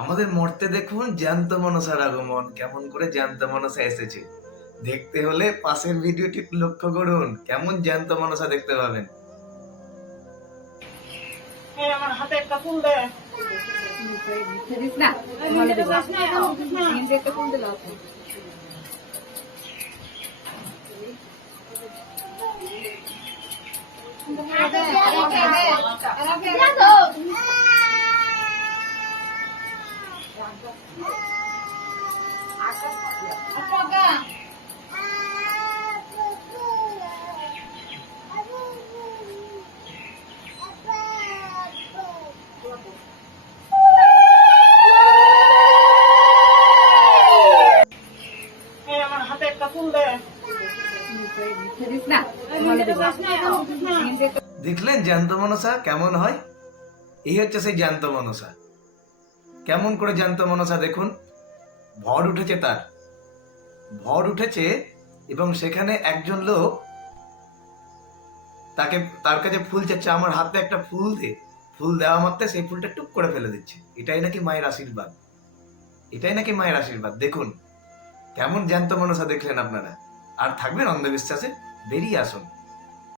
আমাদের মর্তে দেখুন জ্যান্ত মনসার আগমন। কেমন করে জ্যান্ত মনসা এসেছে দেখতে হলে পাশের ভিডিওটি লক্ষ্য করুন, কেমন জ্যান্ত মনসা দেখতে পাবেন। আমার হাতে একটা ফুল দে। আমার হাতে একটা ফুল দে। দেখলেন জ্যান্ত মনসা কেমন হয়? এই হচ্ছে সেই জ্যান্ত মনসা। কেমন করে জ্যান্ত মনসা দেখুন, ভর উঠেছে তার, ভর উঠেছে এবং সেখানে একজন লোক তার কাছে ফুল চাচ্ছে, আমার হাতে একটা ফুল দে। ফুল দেওয়া মাত্রে সেই ফুলটা টুক করে ফেলে দিচ্ছে। এটাই নাকি মায়ের আশীর্বাদ, এটাই নাকি মায়ের আশীর্বাদ। দেখুন কেমন জ্যান্ত মনসা দেখলেন আপনারা। আর থাকবেন অন্ধবিশ্বাসে? বেরিয়ে আসুন।